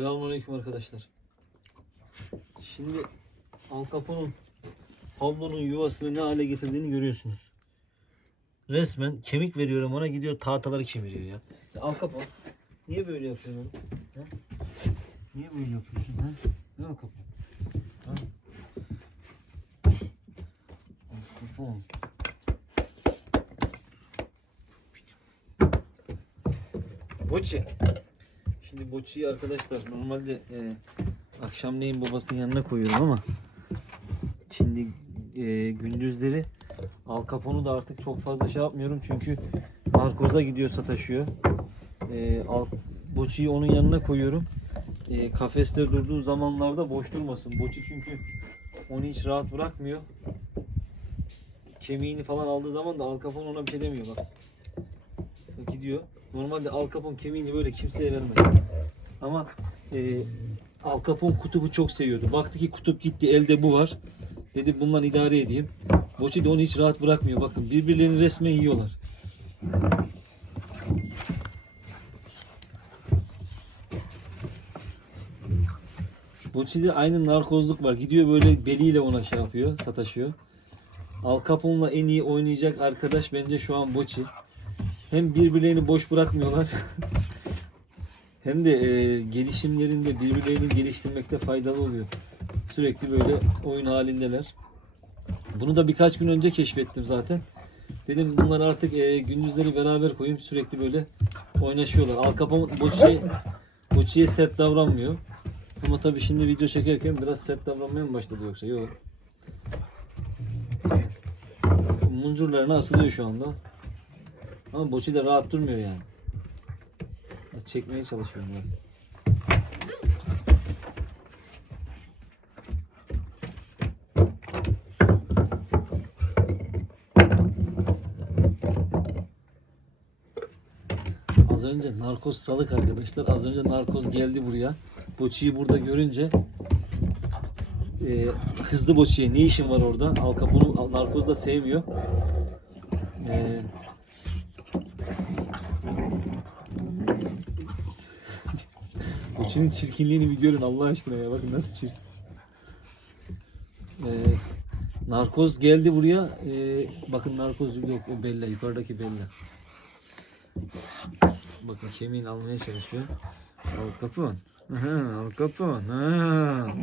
Selamünaleyküm arkadaşlar. Şimdi Al Capone'un havlunun yuvasını ne hale getirdiğini görüyorsunuz. Resmen kemik veriyorum ona gidiyor tahtaları kemiriyor ya. ya Al Capone niye böyle yapıyorsun? Ha? Niye böyle yapıyorsun ha? Ne Al Capone? Ha? Al Capone. Boçi. Şimdi Boçi'yi arkadaşlar normalde e, akşamleyin babasının yanına koyuyorum ama şimdi e, gündüzleri Al Capone'u da artık çok fazla şey yapmıyorum çünkü narkoza gidiyor sataşıyor. E, Al, Boçi'yi onun yanına koyuyorum. E, kafeste durduğu zamanlarda boş durmasın. Boçi çünkü onu hiç rahat bırakmıyor. Kemiğini falan aldığı zaman da Al Capone ona bir şey demiyor bak. Gidiyor. Normalde Al Capone kemiğini böyle kimseye vermez. Ama e, Al Capone kutubu çok seviyordu. Baktı ki kutup gitti elde bu var. Dedi bundan idare edeyim. Boçi de onu hiç rahat bırakmıyor. Bakın birbirlerini resmen yiyorlar. Boçi'de aynı narkozluk var. Gidiyor böyle beliyle ona şey yapıyor, sataşıyor. Al Capone'la en iyi oynayacak arkadaş bence şu an Boçi. Hem birbirlerini boş bırakmıyorlar. Hem de e, gelişimlerinde birbirlerini geliştirmekte faydalı oluyor. Sürekli böyle oyun halindeler. Bunu da birkaç gün önce keşfettim zaten. Dedim bunları artık e, gündüzleri beraber koyayım. Sürekli böyle oynaşıyorlar. Al Capone Boçi'ye Boçi'ye sert davranmıyor. Ama tabii şimdi video çekerken biraz sert davranmaya mı başladı yoksa? Yok. Muncurlarına asılıyor şu anda. Ama Boçi de rahat durmuyor yani. Çekmeye çalışıyorum ben. Az önce narkoz salık arkadaşlar. Az önce narkoz geldi buraya. Boçi'yi burada görünce e, kızdı Boçi'ye. Ne işin var orada? Al Capone'u narkoz da sevmiyor. E, Boçi'nin çirkinliğini bir görün Allah aşkına ya. Bakın nasıl çirkin. E, narkoz geldi buraya. E, bakın narkoz yok. O Bella. Yukarıdaki Bella. Bakın kemiğini almaya çalışıyor. Al. Aha, Al. Ha.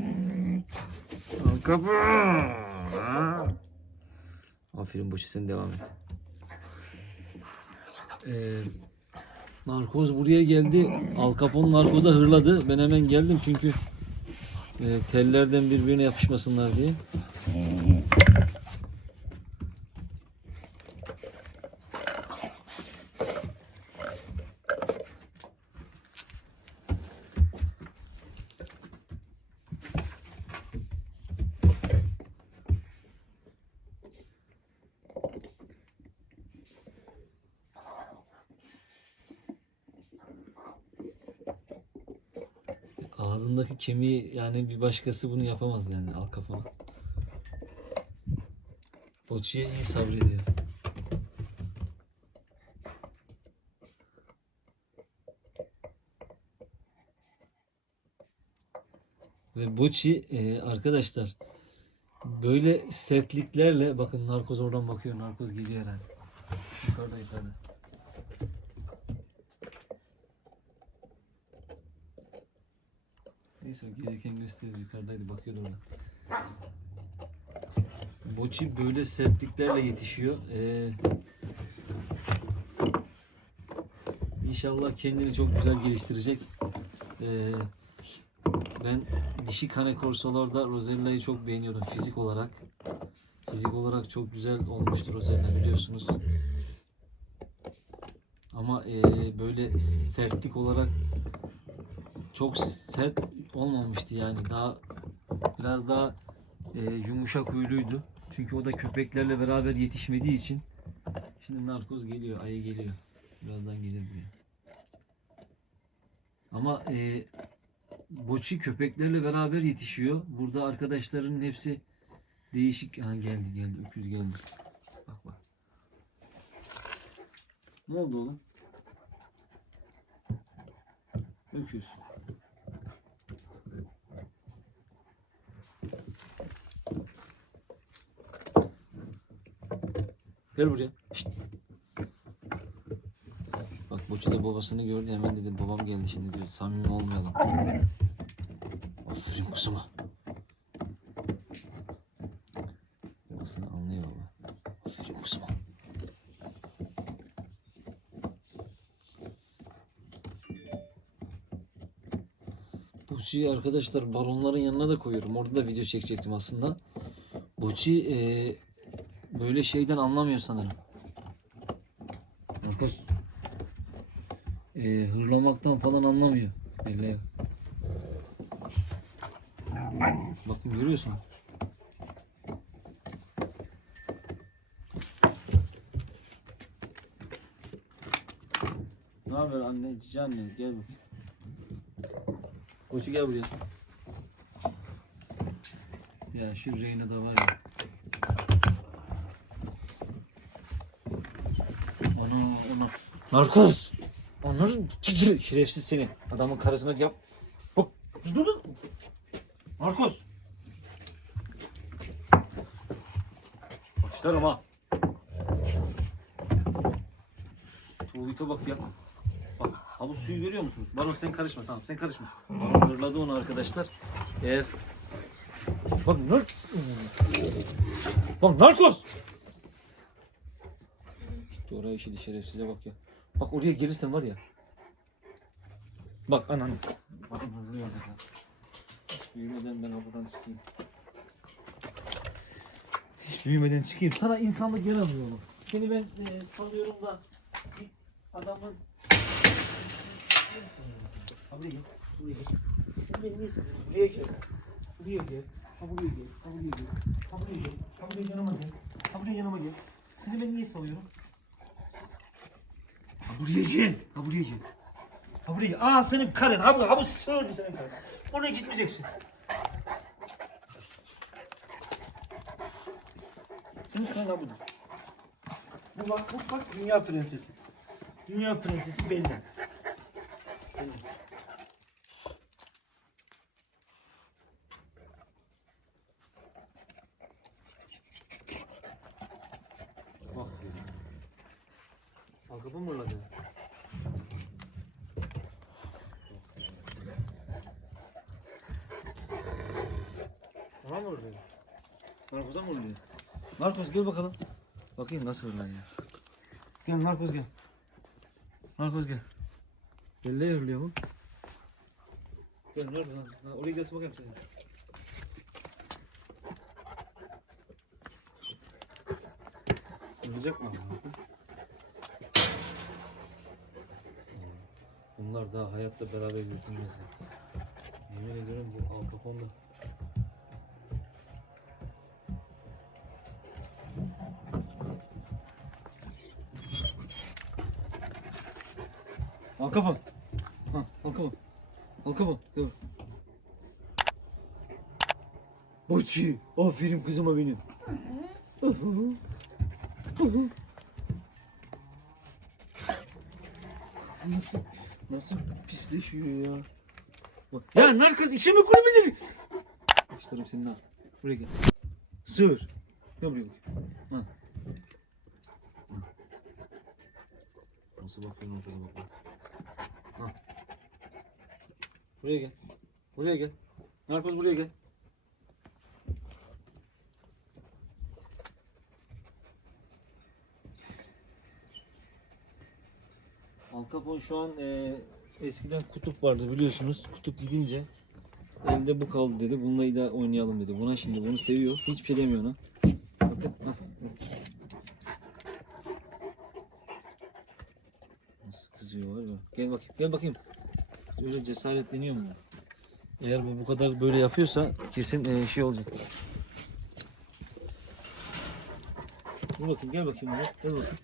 Al. Ha. Aferin Boşu sen devam et. Ee, narkoz buraya geldi. Al Capone narkoza hırladı. Ben hemen geldim çünkü e, tellerden birbirine yapışmasınlar diye. Ağzındaki kemiği yani bir başkası bunu yapamaz yani al kafana. Boçiye iyi sabrediyor. Ve Boçi e, arkadaşlar böyle sertliklerle bakın narkoz oradan bakıyor narkoz geliyor herhalde. Yukarıda yukarıda. Neyse gelirken gösterir yukarıdaydı bakıyordu orada. Boçi böyle sertliklerle yetişiyor. Ee, inşallah kendini çok güzel geliştirecek. Ee, ben dişi kane korsolarda Rosella'yı çok beğeniyorum fizik olarak. Fizik olarak çok güzel olmuştur Rosella biliyorsunuz. Ama ee, böyle sertlik olarak çok sert olmamıştı yani daha biraz daha e, yumuşak huyluydu. Çünkü o da köpeklerle beraber yetişmediği için şimdi narkoz geliyor, ayı geliyor. Birazdan gelir buraya. Ama e, Boçi köpeklerle beraber yetişiyor. Burada arkadaşlarının hepsi değişik. Ha geldi geldi öküz geldi. Bak bak. Ne oldu oğlum? Öküz. Gel buraya. Şşt. Bak Boçu da babasını gördü hemen dedi babam geldi şimdi diyor. Samimi olmayalım. Aferin kızıma. Babasını anlıyor baba. Aferin kızıma. Buçi'yi arkadaşlar balonların yanına da koyuyorum. Orada da video çekecektim aslında. Buçi eee, böyle şeyden anlamıyor sanırım. Marcos eee, hırlamaktan falan anlamıyor. Elle. Bakın görüyorsun. Ne haber anne? Cici anne gel bakayım. Koçu gel buraya. Ya şu Reyna da var ya. Narkoz. Onların cici şerefsiz seni. Adamın karısına yap. Bak dur dur. Narkoz. Başlarım ha. Tuvalete bak ya. Bak ha suyu görüyor musunuz? Baron sen karışma tamam sen karışma. Baron hırladı onu arkadaşlar. Eğer Bak nar Bak narkoz. İşte oraya işi şerefsize bak ya. Bak oraya gelirsen var ya. Bak anan. Bakın hırlıyor ya. Hiç büyümeden ben buradan çıkayım. Hiç büyümeden çıkayım. Sana insanlık yaramıyor oğlum. Seni ben e, sanıyorum da bir adamın Ha buraya gel. Sen beni niye sanıyorsun? Buraya gel. Buraya gel. Ha buraya gel. Ha buraya gel. Ha buraya gel. Ha buraya gel. Ha buraya gel. Seni ben niye salıyorum? Buraya gel. Ha buraya gel. Ha buraya gel. Aa senin karın. Ha bu, ha bu sığır senin karın. Oraya gitmeyeceksin. Senin karın ha budur. Bu bak, bu bak dünya prensesi. Dünya prensesi belli. Belli. Bak. Al kapı mı vurladı? Ona mı vuruyor? Narkoz'a mı vuruyor? Narkoz gel bakalım. Bakayım nasıl hırlanıyor. Gel Narkoz gel. Narkoz gel. Belli hırlıyor mu? Gel? Ha, Oraya gelsin bakayım sen. Hırlayacak mı? Bunlar daha hayatta beraber yürütülmez. Yemin ediyorum bu Al Capone'da. Al Capone. Ha, Al Capone. Al Capone. Dur. Boçi. Aferin kızıma benim. Nasıl, pisleşiyor ya. Bak. Ya nar kız işe mi kurabilir? Başlarım senin nar. Buraya gel. Sığır. Gel buraya bak. Nasıl bakıyorsun ortada bak. Ha. Buraya gel. Buraya gel. Narkoz buraya gel. Al Capone şu an e, eskiden kutup vardı biliyorsunuz. Kutup gidince elde bu kaldı dedi. Bununla da oynayalım dedi. Buna şimdi bunu seviyor. Hiçbir şey demiyor ona. Bakın. Nasıl kızıyor var ya. Gel bakayım. Gel bakayım. Öyle cesaretleniyor mu? Eğer bu bu kadar böyle yapıyorsa kesin e, şey olacak. Gel bakayım, gel bakayım. Gel bakayım.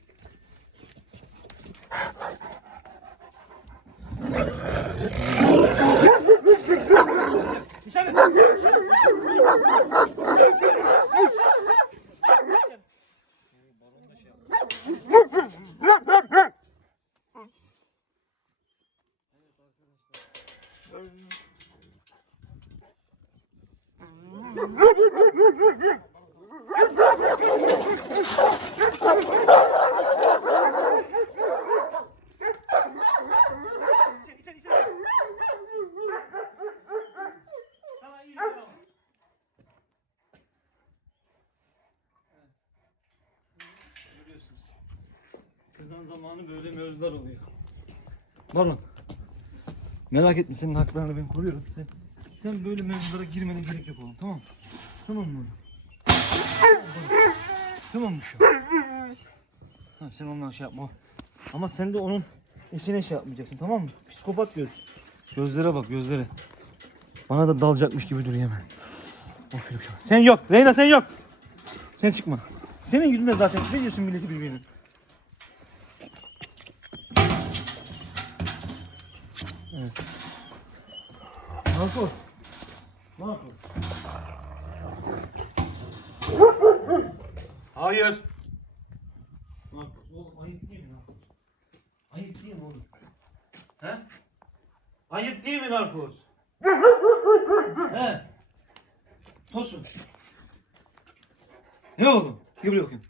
Merak etme senin haklarını ben koruyorum. Sen sen böyle mevzulara girmene gerek yok oğlum tamam mı? Tamam mı? Tamam mı şu? Ha, sen ondan şey yapma. Ama sen de onun eşine şey yapmayacaksın tamam mı? Psikopat göz. Gözlere bak gözlere. Bana da dalacakmış gibi duruyor hemen. Sana. Sen yok. Reyna sen yok. Sen çıkma. Senin yüzünden zaten ne diyorsun milleti birbirine? Evet. Narko. Narko. Hayır. Narko. Oğlum ayıp değil mi narkoz? Ayıp değil mi oğlum? He? Ayıp değil mi narkoz? He? Tosun. Ne oğlum? Gel buraya bakayım.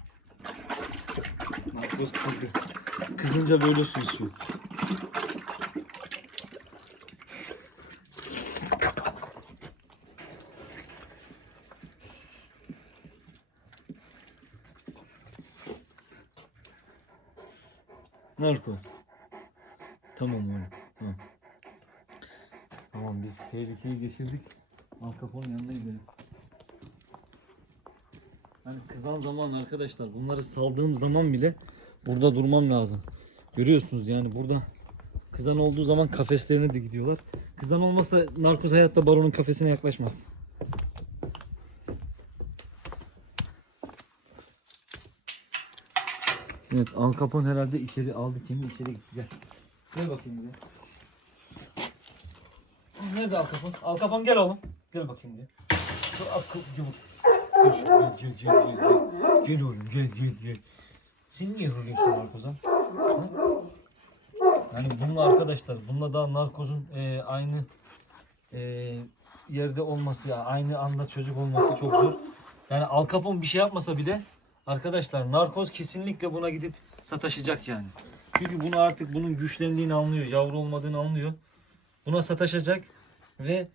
Narkoz kızdı. Kızınca böyle susuyor. Narkoz. Tamam oğlum. Tamam. Tamam biz tehlikeyi geçirdik. Al Capone'un yanına gidelim. Yani kızan zaman arkadaşlar bunları saldığım zaman bile burada durmam lazım. Görüyorsunuz yani burada kızan olduğu zaman kafeslerine de gidiyorlar. Kızan olmasa narkoz hayatta baronun kafesine yaklaşmaz. Evet Al Capone herhalde içeri aldı kimi içeri gitti gel. Gel bakayım buraya. Nerede Al Capone? Al Capone gel oğlum. Gel bakayım buraya. Dur, Al Capone gel. Gel gel gel gel gel. Oğlum gel gel gel. Sen niye rolüyorsun narkoza? Ha? Yani bununla arkadaşlar, bununla da narkozun e, aynı e, yerde olması ya aynı anda çocuk olması çok zor. Yani Al Capone bir şey yapmasa bile arkadaşlar narkoz kesinlikle buna gidip sataşacak yani. Çünkü bunu artık bunun güçlendiğini anlıyor, yavru olmadığını anlıyor. Buna sataşacak ve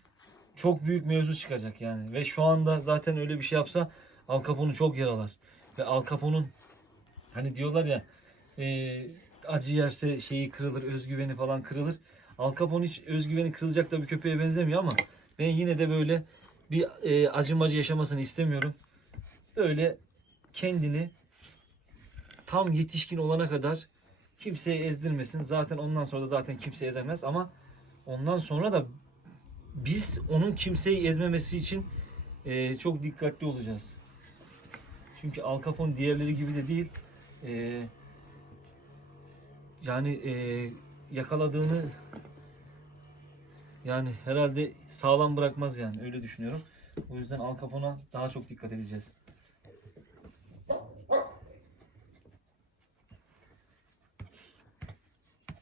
çok büyük mevzu çıkacak yani. Ve şu anda zaten öyle bir şey yapsa Al Capone'u çok yaralar. Ve Al Capone'un hani diyorlar ya e, acı yerse şeyi kırılır, özgüveni falan kırılır. Al Capone hiç özgüveni kırılacak da bir köpeğe benzemiyor ama ben yine de böyle bir e, acımacı yaşamasını istemiyorum. Böyle kendini tam yetişkin olana kadar kimseye ezdirmesin. Zaten ondan sonra da zaten kimse ezemez ama ondan sonra da biz onun kimseyi ezmemesi için e, çok dikkatli olacağız. Çünkü Al Capone diğerleri gibi de değil. E, yani e, yakaladığını yani herhalde sağlam bırakmaz yani öyle düşünüyorum. O yüzden Al Capone'a daha çok dikkat edeceğiz.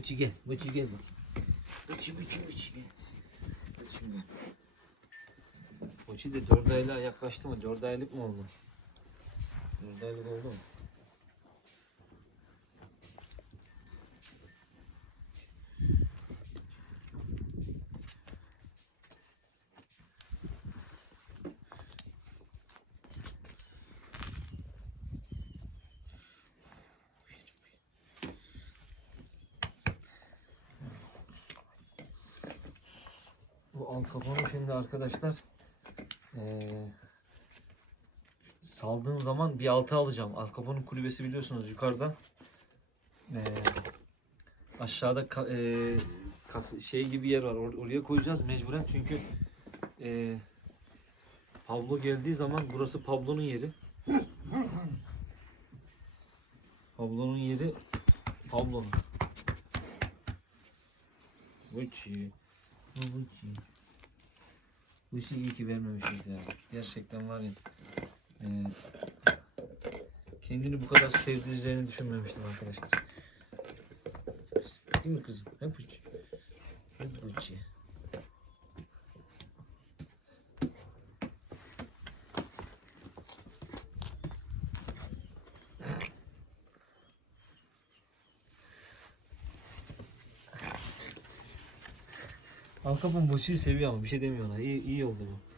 Bıçı gel. Bıçı gel bak. Bıçı bıçı bıçı gel. Bıçı gel. Bıçı de dört aylığa yaklaştı mı? Dört aylık mı oldu? Dört aylık oldu mu? Capone'u şimdi arkadaşlar eee saldığım zaman bir altı alacağım. Al Capone'un kulübesi biliyorsunuz yukarıda. Eee, aşağıda ka- eee, kafe- şey gibi yer var. Or- oraya koyacağız mecburen çünkü eee, Pablo geldiği zaman burası Pablo'nun yeri. Pablo'nun yeri Pablo'nun. Gucci. Gucci. Bu işi iyi ki vermemişiz ya. Gerçekten var ya. e, kendini bu kadar sevdireceğini düşünmemiştim arkadaşlar. Değil mi kızım? Hep uç. Hep uç. Alkapın boşuyu seviyor ama bir şey demiyor ona. İyi, iyi oldu bu.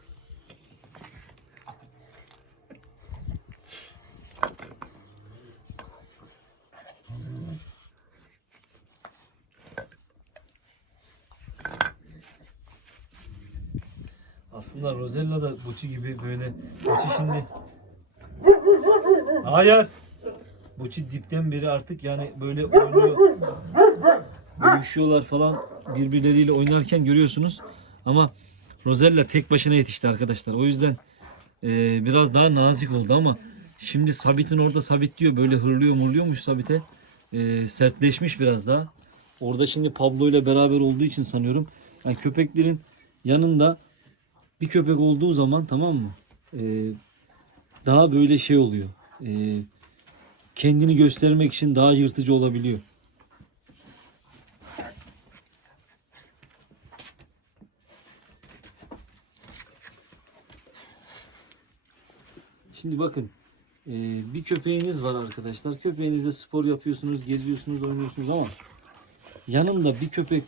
Aslında Rosella da Buçi gibi böyle Buçi şimdi Hayır. Buçi dipten beri artık yani böyle oynuyor. Dövüşüyorlar falan birbirleriyle oynarken görüyorsunuz. Ama Rosella tek başına yetişti arkadaşlar. O yüzden e, biraz daha nazik oldu ama şimdi Sabit'in orada Sabit diyor böyle hırlıyor murluyormuş Sabit'e. E, sertleşmiş biraz daha. Orada şimdi Pablo ile beraber olduğu için sanıyorum. Yani köpeklerin yanında bir köpek olduğu zaman tamam mı? E, daha böyle şey oluyor. E, kendini göstermek için daha yırtıcı olabiliyor. Şimdi bakın e, bir köpeğiniz var arkadaşlar. Köpeğinizle spor yapıyorsunuz, geziyorsunuz, oynuyorsunuz ama yanında bir köpek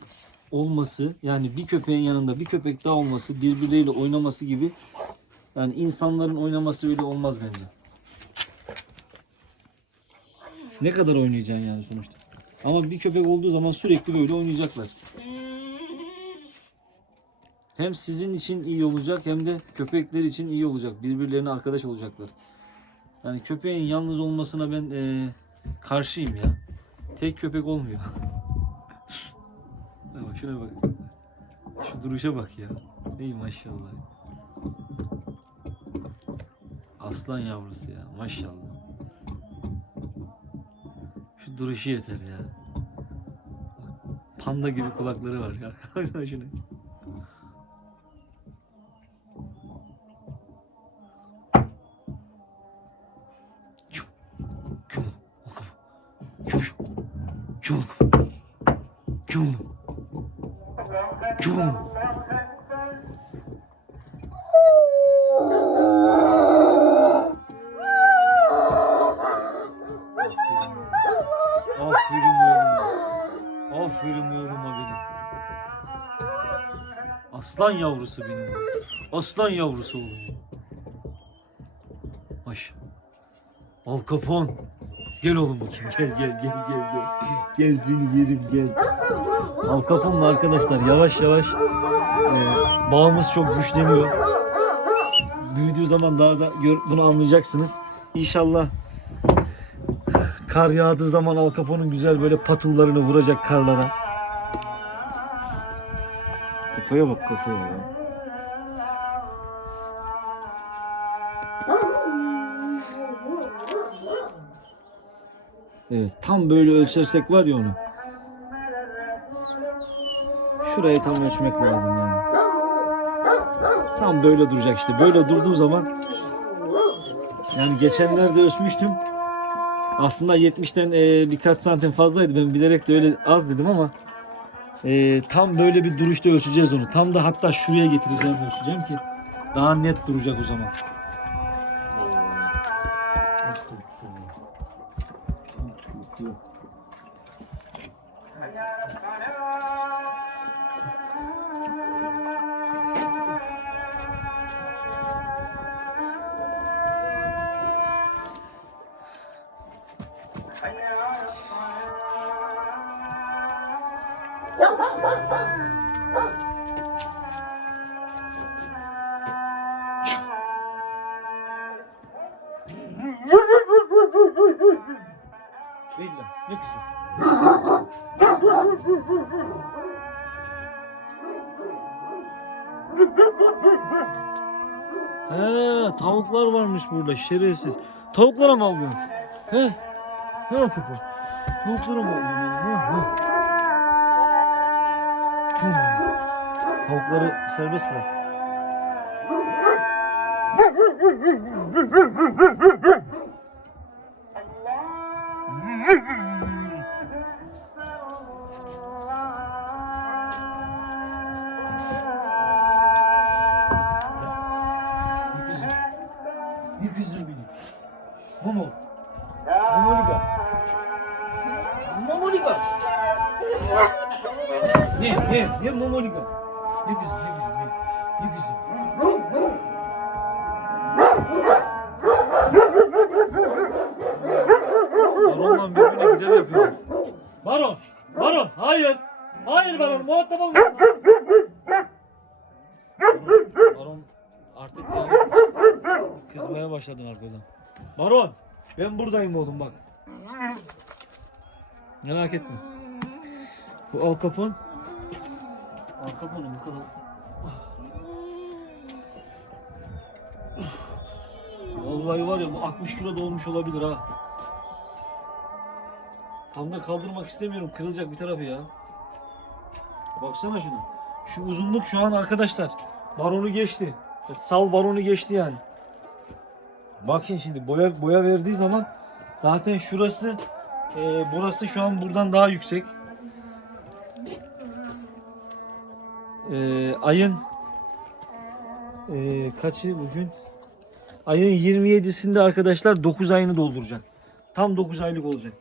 olması yani bir köpeğin yanında bir köpek daha olması birbirleriyle oynaması gibi yani insanların oynaması öyle olmaz bence. Ne kadar oynayacaksın yani sonuçta. Ama bir köpek olduğu zaman sürekli böyle oynayacaklar. Hem sizin için iyi olacak hem de köpekler için iyi olacak. Birbirlerine arkadaş olacaklar. Yani köpeğin yalnız olmasına ben eee, karşıyım ya. Tek köpek olmuyor. Bak şuna bak. Şu duruşa bak ya. Ey maşallah. Aslan yavrusu ya maşallah. Şu duruşu yeter ya. Panda gibi kulakları var ya. Şuna. Çum, çum, çum. Aferin oğluma. Aferin oğluma benim. Aslan yavrusu benim. Aslan yavrusu oğlum. Maşallah. Al kapon. Gel oğlum bakayım. Gel gel gel gel gel. Gel seni yerim gel. Al kaponla arkadaşlar yavaş yavaş e, bağımız çok güçleniyor. Büyüdüğü zaman daha da gör, bunu anlayacaksınız. İnşallah kar yağdığı zaman Al Capone'un güzel böyle patullarını vuracak karlara. Kafaya bak kafaya ya. Evet tam böyle ölçersek var ya onu. Şurayı tam ölçmek lazım yani. Tam böyle duracak işte. Böyle durduğu zaman yani geçenlerde ölçmüştüm. Aslında 70'ten e, birkaç santim fazlaydı. Ben bilerek de öyle az dedim ama e, tam böyle bir duruşta ölçeceğiz onu. Tam da hatta şuraya getireceğim ölçeceğim ki daha net duracak o zaman. Bella tavuklar varmış burada şerefsiz. Tavuklara mı alıyorsun? He? Ne yapıyorsun? Tavuklara mı alıyorsun? Ha, ha. Tavukları serbest bırak. Ne Ne ne Momoliga? Ne kızım ne kızım ne? Ne kızım? Baronla birbirine gider yapıyor. Baron! Baron! Hayır! Hayır Baron! Muhatap olma! Baron, Baron artık kızmaya başladın arkadan. Baron! Ben buradayım oğlum bak. Merak etme. Bu Al Capone. Capone bu kadar. Vallahi var ya bu 60 kilo dolmuş olabilir ha. Tam da kaldırmak istemiyorum. Kırılacak bir tarafı ya. Baksana şuna. Şu uzunluk şu an arkadaşlar. Baronu geçti. Sal baronu geçti yani. Bakın şimdi boya boya verdiği zaman zaten şurası e, burası şu an buradan daha yüksek. E, ayın e, kaçı bugün? Ayın 27'sinde arkadaşlar 9 ayını dolduracak. Tam 9 aylık olacak.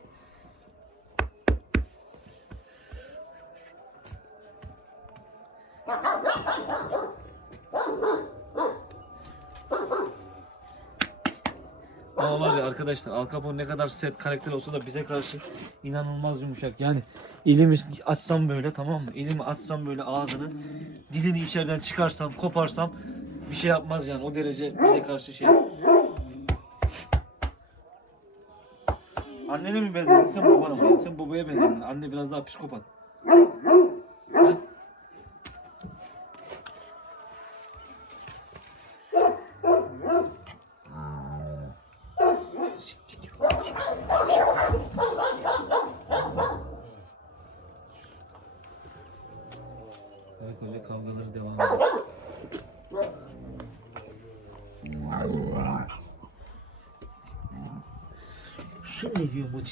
Arkadaşlar Al Capone ne kadar sert karakter olsa da bize karşı inanılmaz yumuşak. Yani elimi açsam böyle tamam mı? Elimi açsam böyle ağzını dilini içeriden çıkarsam koparsam bir şey yapmaz yani o derece bize karşı şey. Annene mi benzedin sen babana mı? Sen babaya benzedin. Anne biraz daha psikopat.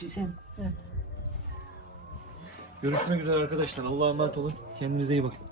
Sen? Görüşmek üzere arkadaşlar. Allah'a emanet olun. Kendinize iyi bakın.